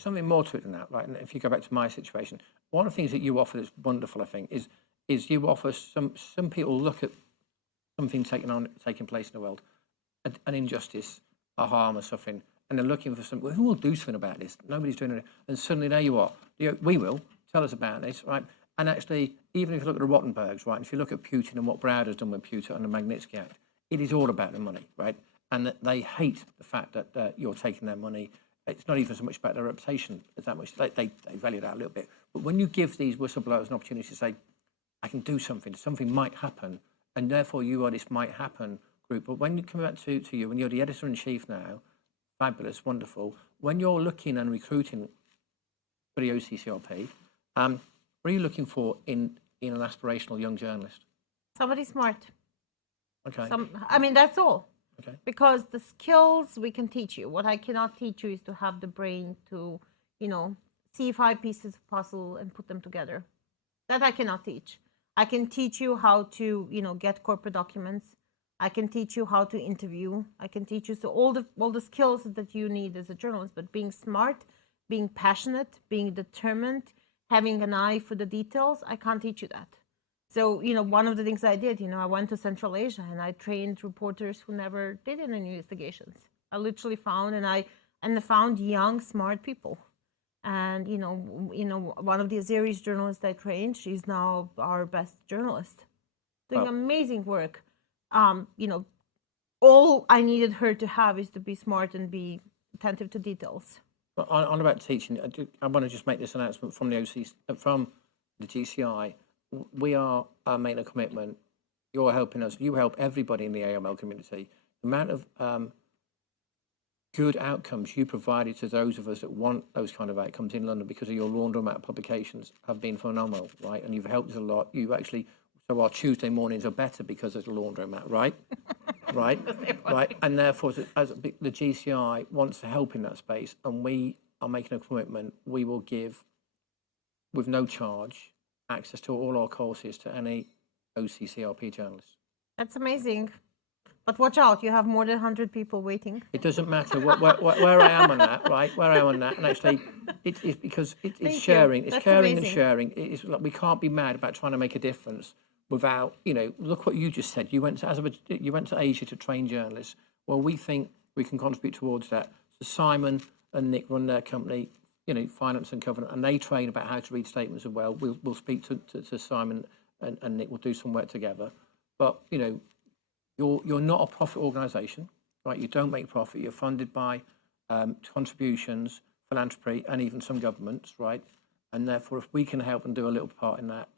something more to it than that, right? And if you go back to my situation, one of the things that you offer that's wonderful, I think, is you offer some people look at something taking place in the world, an injustice, a harm or something, and they're looking for well, who will do something about this? Nobody's doing it. And suddenly there you are. We will. Tell us about this, right? And actually, even if you look at the Rottenbergs, right, if you look at Putin and what Browder's done with Putin on the Magnitsky Act, it is all about the money, right? And that they hate the fact that you're taking their money. It's not even so much about their reputation as that much. They value that a little bit. But when you give these whistleblowers an opportunity to say, I can do something might happen, and therefore you are this might happen group. But when you come back to you, when you're the editor-in-chief now, fabulous, wonderful, when you're looking and recruiting for the OCCRP, what are you looking for in an aspirational young journalist? Somebody smart. Okay. I mean, that's all. Okay. Because the skills we can teach you. What I cannot teach you is to have the brain to, see 5 pieces of puzzle and put them together. That I cannot teach. I can teach you how to, get corporate documents. I can teach you how to interview. I can teach you all the skills that you need as a journalist. But being smart, being passionate, being determined, having an eye for the details, I can't teach you that. So, one of the things I did, I went to Central Asia and I trained reporters who never did any investigations. I literally found I found young, smart people. And, one of the Azeris journalists I trained, she's now our best journalist, doing amazing work. All I needed her to have is to be smart and be attentive to details. But on about teaching, I want to just make this announcement from from the GCI. We are making a commitment. You're helping us. You help everybody in the AML community. The amount of good outcomes you provided to those of us that want those kind of outcomes in London because of your laundromat publications have been phenomenal, right? And you've helped us a lot. So our Tuesday mornings are better because of the laundromat, right? Right. And therefore, as the GCI wants to help in that space, and we are making a commitment, we will give, with no charge, access to all our courses to any OCCRP journalists. That's amazing. But watch out, you have more than 100 people waiting. It doesn't matter where I am on that, right? Where I am on that. And actually, it's because it's sharing. It's caring and sharing. It's like we can't be mad about trying to make a difference without, look what you just said. You went to Asia to train journalists. Well, we think we can contribute towards that. So Simon and Nick run their company, Finance and Covenant, and they train about how to read statements as well. We'll speak to Simon and Nick. We'll do some work together. But, you're not a profit organisation, right? You don't make profit. You're funded by contributions, philanthropy, and even some governments, right? And therefore, if we can help and do a little part in that,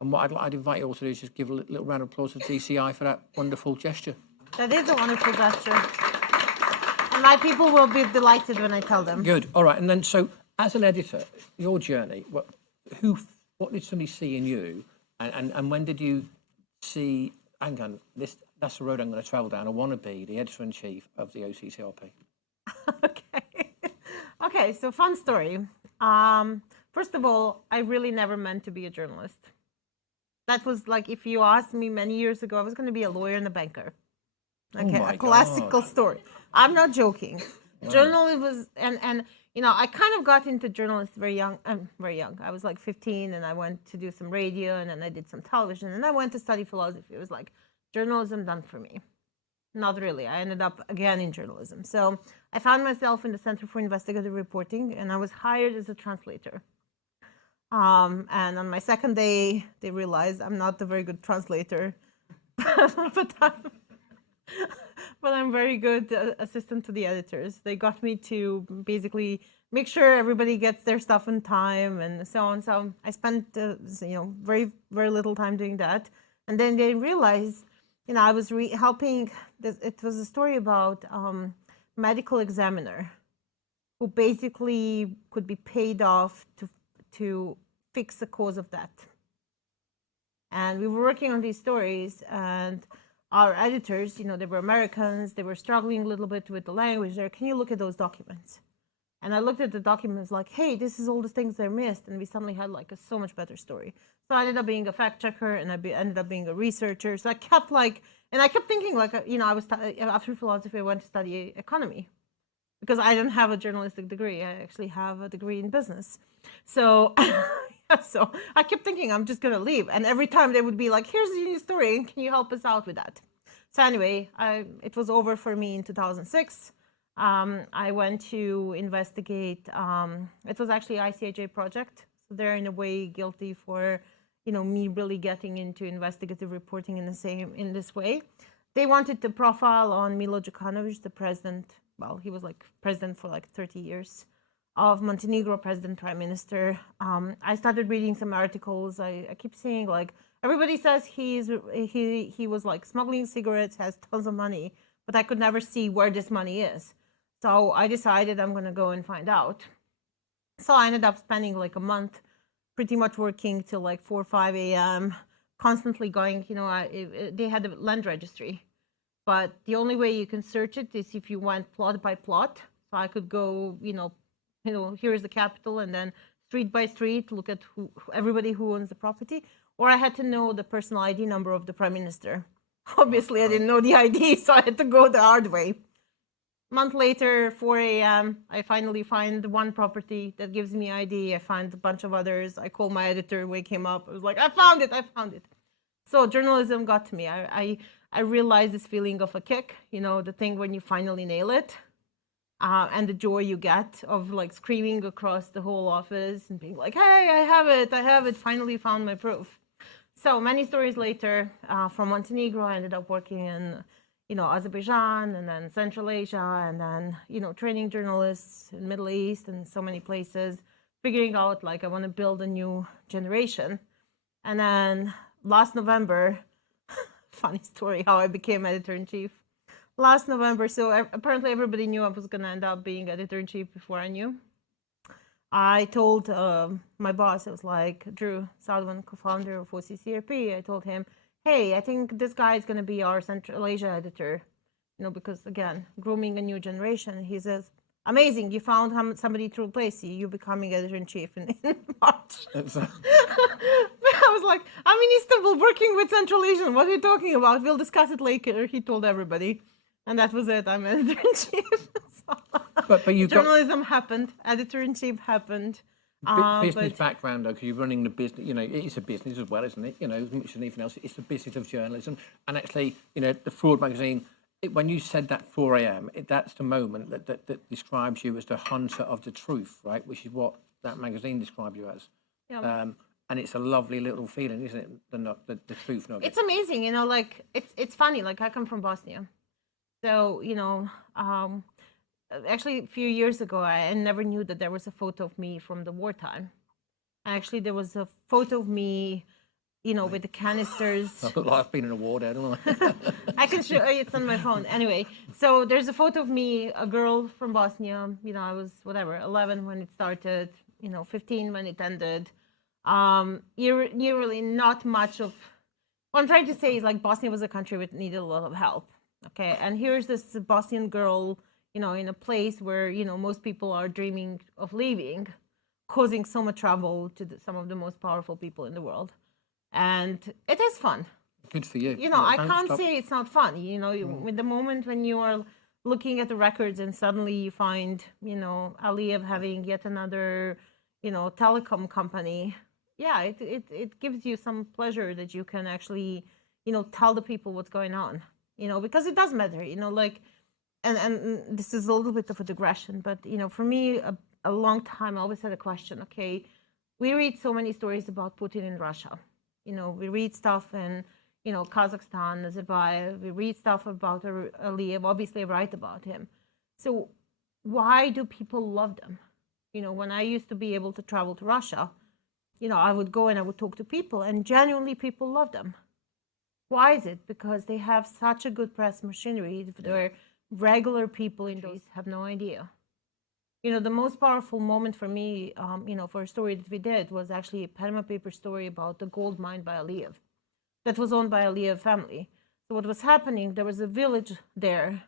and what I'd invite you all to do is just give a little round of applause to DCI for that wonderful gesture. That is a wonderful gesture. And my people will be delighted when I tell them. Good. All right. And then, so as an editor, your journey, what did somebody see in you? And when did you see, hang on, that's the road I'm going to travel down. I want to be the editor-in-chief of the OCCRP. Okay, so fun story. First of all, I really never meant to be a journalist. That was like, if you asked me many years ago, I was going to be a lawyer and a banker. Okay, a classical story. I'm not joking. Wow. Journalism was, and I kind of got into journalism very young. I was like 15, and I went to do some radio, and then I did some television, and I went to study philosophy. It was like, journalism done for me. Not really. I ended up again in journalism. So I found myself in the Center for Investigative Reporting, and I was hired as a translator. And on my second day, they realized I'm not a very good translator, but I'm very good assistant to the editors. They got me to basically make sure everybody gets their stuff in time and so on. So I spent very, very little time doing that. And then they realized, I was helping. It was a story about medical examiner who basically could be paid off to fix the cause of death. And we were working on these stories, and our editors, they were Americans, they were struggling a little bit with the language there. Can you look at those documents? And I looked at the documents like, hey, this is all the things they missed. And we suddenly had like a so much better story. So I ended up being a fact checker, and I ended up being a researcher. So I kept thinking like, I was, after philosophy, I went to study economy. because I don't have a journalistic degree. I actually have a degree in business. So, so I kept thinking I'm just gonna leave, and every time they would be like, "Here's a new story. Can you help us out with that?" So anyway, it was over for me in 2006. I went to investigate. It was actually ICIJ project, so they're in a way guilty for, me really getting into investigative reporting in this way. They wanted to profile on Milo Djukanovic, the president. Well, he was like president for like 30 years of Montenegro, president, prime minister. I started reading some articles. I keep seeing like everybody says he was like smuggling cigarettes, has tons of money, but I could never see where this money is. So I decided I'm gonna go and find out. So I ended up spending like a month pretty much working till like 4 or 5 a.m., constantly going, they had a land registry, but the only way you can search it is if you went plot by plot. So I could go, here's the capital, and then street by street, look at everybody who owns the property, or I had to know the personal ID number of the prime minister. Obviously, I didn't know the ID, so I had to go the hard way. Month later, 4 a.m., I finally find one property that gives me ID. I find a bunch of others. I call my editor, wake him up. I was like, I found it. So journalism got to me. I realized this feeling of a kick, the thing when you finally nail it, and the joy you get of like screaming across the whole office and being like, hey, I have it, finally found my proof. So many stories later, from Montenegro, I ended up working in Azerbaijan, and then Central Asia, and then, training journalists in Middle East and so many places, figuring out like I want to build a new generation. And then last November, funny story how I became editor-in-chief. Last November, so apparently everybody knew I was going to end up being editor-in-chief before I knew. I told my boss, it was like Drew Sullivan, co-founder of OCCRP, I told him, hey, I think this guy is going to be our Central Asia editor, because again, grooming a new generation. He says, amazing, you found somebody to replace you. You're becoming editor-in-chief in March. I was like, I'm in Istanbul working with Central Asian. What are you talking about? We'll discuss it later. He told everybody. And that was it. I'm editor-in-chief. But journalism happened. Editor-in-chief happened. Business background, though, because you're running the business, it's a business as well, isn't it? As much as anything else, it's the business of journalism. And actually, the Fraud magazine, when you said that 4 a.m., that's the moment that describes you as the hunter of the truth, right? Which is what that magazine described you as. Yeah. And it's a lovely little feeling, isn't it? The truth nugget. It's amazing, it's funny. Like I come from Bosnia, so actually, a few years ago, I never knew that there was a photo of me from the wartime. Actually, there was a photo of me, with the canisters. I look like I've been in a war there, don't I? I can show you, it's on my phone. Anyway, so there's a photo of me, a girl from Bosnia. I was, 11 when it started, 15 when it ended. You're really not much of... What I'm trying to say is, like, Bosnia was a country that needed a lot of help, okay? And here's this Bosnian girl, in a place where, most people are dreaming of leaving, causing so much trouble to some of the most powerful people in the world. And it is fun. Good for you. I can't say it's not fun. With the moment when you are looking at the records and suddenly you find, Aliyev having yet another, telecom company. Yeah, it gives you some pleasure that you can actually, tell the people what's going on, because it does matter, and this is a little bit of a digression, but, for me, a long time, I always had a question, okay, we read so many stories about Putin in Russia. We read stuff in, Kazakhstan, Azerbaijan, we read stuff about Aliyev, obviously I write about him. So why do people love them? When I used to be able to travel to Russia, I would go and I would talk to people, and genuinely people love them. Why is it? Because they have such a good press machinery. They're regular people in those have no idea. The most powerful moment for me, for a story that we did was actually a Panama paper story about the gold mine by Aliyev that was owned by Aliyev family. So what was happening, there was a village there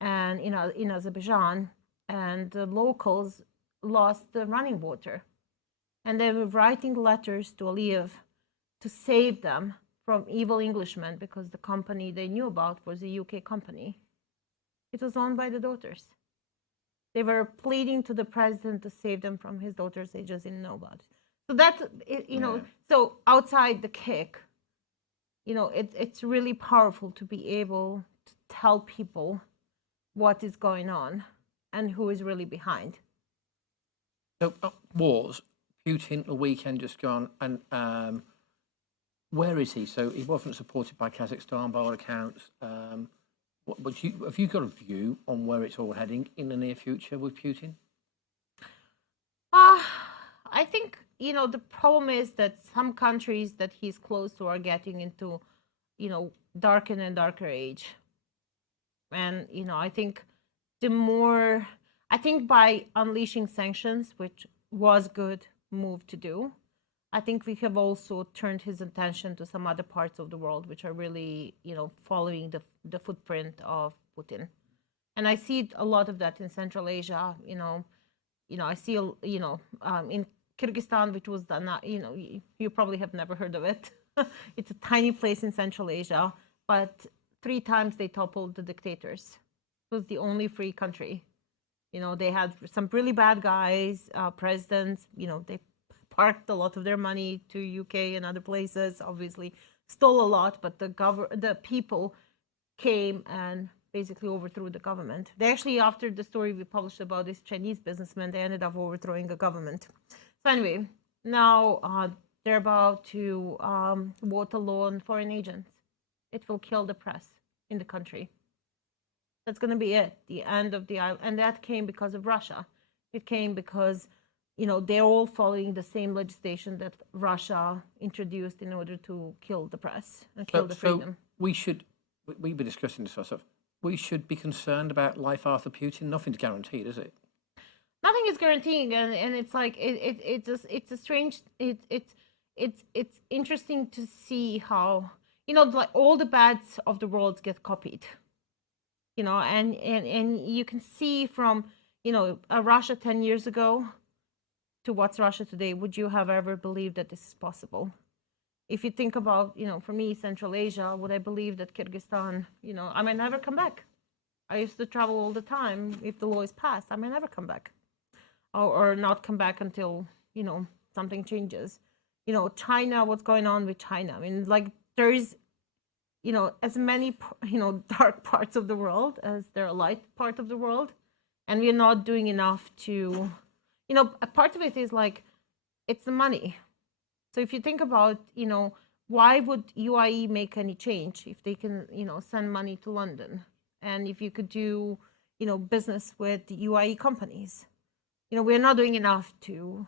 and in Azerbaijan, and the locals lost the running water. And they were writing letters to Aliyev to save them from evil Englishmen, because the company they knew about was a UK company. It was owned by the daughters. They were pleading to the president to save them from his daughters. They just didn't know about it. So that's, you know, so outside the kick, you know, it's really powerful to be able to tell people what is going on and who is really behind. So wars, Putin, the weekend just gone, and where is he? So he wasn't supported by Kazakhstan by all accounts. Have you got a view on where it's all heading in the near future with Putin? I think, you know, the problem is that some countries that he's close to are getting into, you know, darker and darker age. And, you know, I think by unleashing sanctions, which was good move to do, I think we have also turned his attention to some other parts of the world, which are really, you know, following the footprint of Putin. And I see a lot of that in Central Asia, you know, I see, you know, in Kyrgyzstan, which was you know, you probably have never heard of it. It's a tiny place in Central Asia, but 3 times they toppled the dictators. It was the only free country. You know, they had some really bad guys, presidents, you know, they parked a lot of their money to UK and other places, obviously stole a lot, but the people came and basically overthrew the government. They actually, after the story we published about this Chinese businessman, they ended up overthrowing a government. So anyway, now they're about to vote a law on foreign agents. It will kill the press in the country. That's going to be it, the end of the island. And that came because of Russia. It came because, you know, they're all following the same legislation that Russia introduced in order to kill the press and kill the freedom. So we were discussing this sort of, we should be concerned about life after Putin. Nothing's guaranteed, is it? Nothing is guaranteed, and it's like it's a strange. It's interesting to see how, you know, like all the bads of the world get copied. You know, and you can see from, you know, Russia 10 years ago to what's Russia today. Would you have ever believed that this is possible? If you think about, you know, for me, Central Asia, would I believe that Kyrgyzstan, you know, I might never come back. I used to travel all the time. If the law is passed, I might never come back. Or not come back until, you know, something changes. You know, China, what's going on with China? I mean, like, there is, you know, as many, you know, dark parts of the world as there are light part of the world. And we're not doing enough to, you know, a part of it is like, it's the money. So if you think about, you know, why would UAE make any change if they can, you know, send money to London? And if you could do, you know, business with the UAE companies, you know, we're not doing enough to,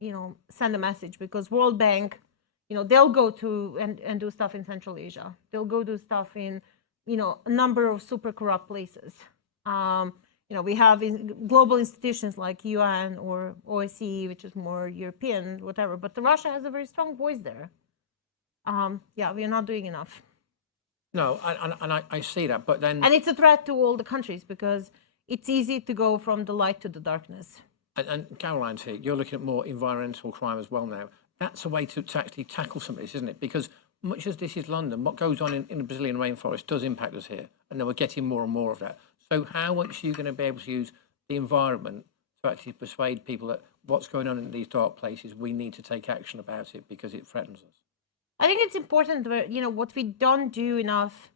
you know, send a message, because World Bank, you know, they'll go to and do stuff in Central Asia. They'll go do stuff in, you know, a number of super corrupt places. You know, we have global institutions like UN or OSCE, which is more European, whatever. But Russia has a very strong voice there. Yeah, we're not doing enough. No, and I see that, but then... And it's a threat to all the countries, because it's easy to go from the light to the darkness. And Caroline's here. You're looking at more environmental crime as well now. That's a way to actually tackle some of this, isn't it? Because much as this is London, what goes on in the Brazilian rainforest does impact us here. And then we're getting more and more of that. So how much are you going to be able to use the environment to actually persuade people that what's going on in these dark places, we need to take action about it because it threatens us? I think it's important that, you know, what we don't do enough,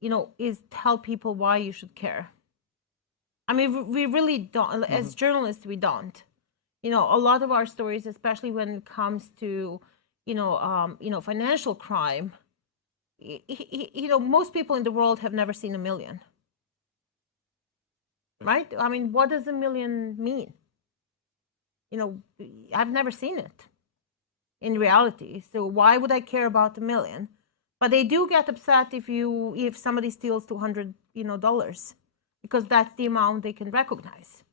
you know, is tell people why you should care. I mean, we really don't. As journalists, we don't. You know, a lot of our stories, especially when it comes to, you know, financial crime, you know, most people in the world have never seen $1 million. Right? I mean, what does $1 million mean? You know, I've never seen it in reality. So why would I care about $1 million? But they do get upset if somebody steals $200, you know, dollars, because that's the amount they can recognize.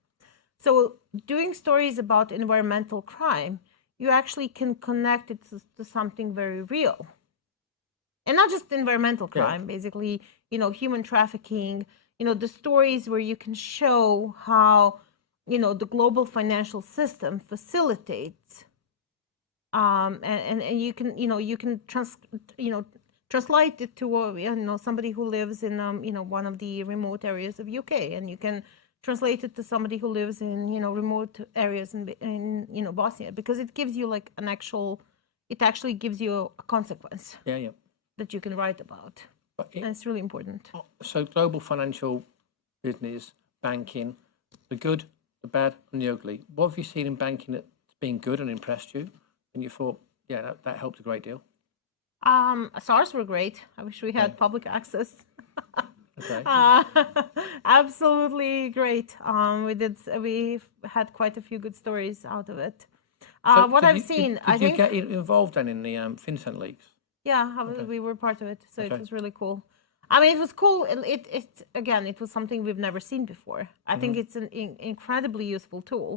So doing stories about environmental crime, you actually can connect it to something very real. And not just environmental crime, basically, you know, human trafficking, you know, the stories where you can show how, you know, the global financial system facilitates, and you can, you know, you can translate it to, you know, somebody who lives in, you know, one of the remote areas of UK, and you can translated to somebody who lives in, remote areas in Bosnia, because it gives you like it actually gives you a consequence Yeah, yeah. that you can write about. But And it's really important. so global financial business, banking, the good, the bad, and the ugly. What have you seen in banking that's been good and impressed you? And you thought, yeah, that helped a great deal. SARS were great. I wish we had public access. Okay. Absolutely great. We had quite a few good stories out of it. So What I've did seen, you I think, get involved then in the FinCEN leagues? yeah, we were part of it, so Okay. it was really cool. I mean, it was cool. It was something we've never seen before. I think it's an incredibly useful tool.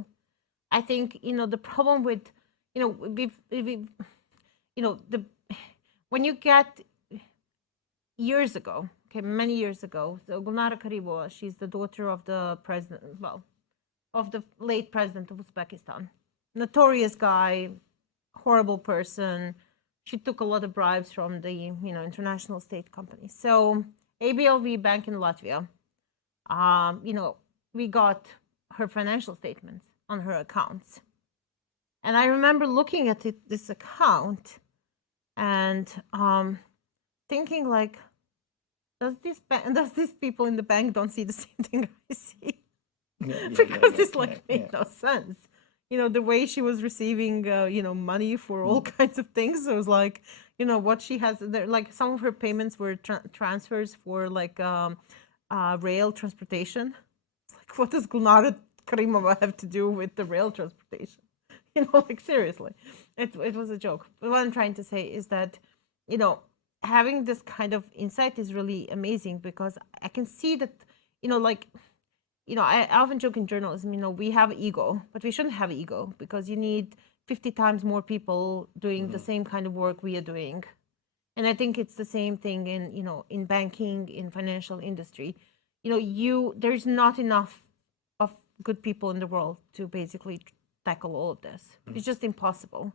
I think the problem with when you get years ago, okay, many years ago, so Gulnara Karibova, she's the daughter of the president, well, of the late president of Uzbekistan. Notorious guy, horrible person. She took a lot of bribes from the international state companies. So ABLV Bank in Latvia, we got her financial statements on her accounts. And I remember looking at this account and thinking like, does these people in the bank don't see the same thing I see? Because this made no sense. The way she was receiving, money for all kinds of things. So it was like, what she has there, like some of her payments were transfers for like rail transportation. It's like, what does Gulnara Karimova have to do with the rail transportation? Like seriously, it was a joke. But what I'm trying to say is that, having this kind of insight is really amazing, because I can see that, I often joke in journalism, we have ego, but we shouldn't have ego, because you need 50 times more people doing the same kind of work we are doing. And I think it's the same thing in banking, in financial industry. There's not enough of good people in the world to basically tackle all of this. It's just impossible.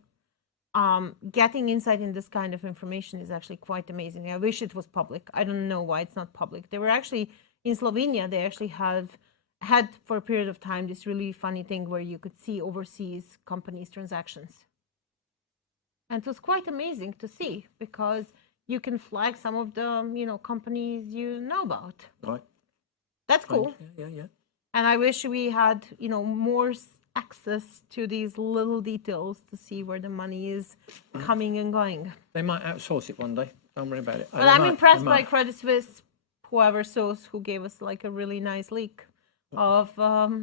Getting insight in this kind of information is actually quite amazing. I wish it was public. I don't know why it's not public. They were actually, in Slovenia, they actually had for a period of time this really funny thing where you could see overseas companies' transactions. And it was quite amazing to see, because you can flag some of the companies you know about. Right. That's cool. Yeah. And I wish we had more access to these little details to see where the money is coming and going. They might outsource it one day. Don't worry about it. But I'm impressed by Credit Suisse, whoever source who gave us like a really nice leak of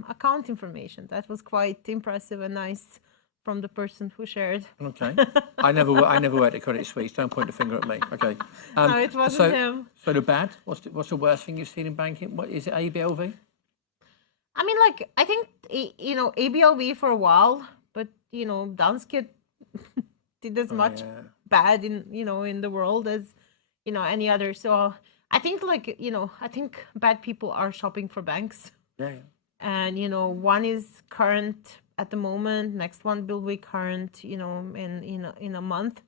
account information. That was quite impressive and nice from the person who shared. Okay. I never worked at Credit Suisse. Don't point the finger at me. Okay. No, it wasn't him. So the bad. What's the worst thing you've seen in banking? What is it? ABLV? I mean, like, I think ABLV for a while, but Danske did as much bad in the world as any other. So I think I think bad people are shopping for banks. Yeah. And one is current at the moment. Next one will be current, in a month.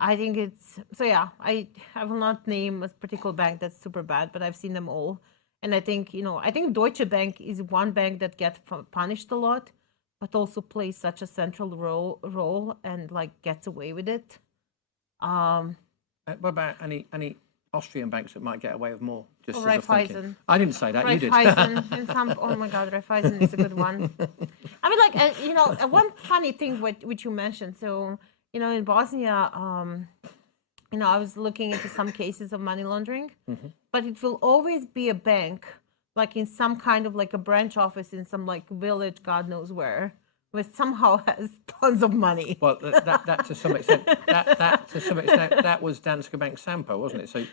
I think it's so. Yeah, I will not name a particular bank that's super bad, but I've seen them all. And I think Deutsche Bank is one bank that gets punished a lot, but also plays such a central role and like gets away with it. What about any Austrian banks that might get away with more? Just as a Raiffeisen. thinking. I didn't say that. You did. Raiffeisen and oh my God, Raiffeisen is a good one. I mean, like one funny thing which you mentioned. So in Bosnia, I was looking into some cases of money laundering, but it will always be a bank, like in some kind of like a branch office in some like village, God knows where, which somehow has tons of money. Well, that to some extent, that was Danske Bank Sampo, wasn't it? So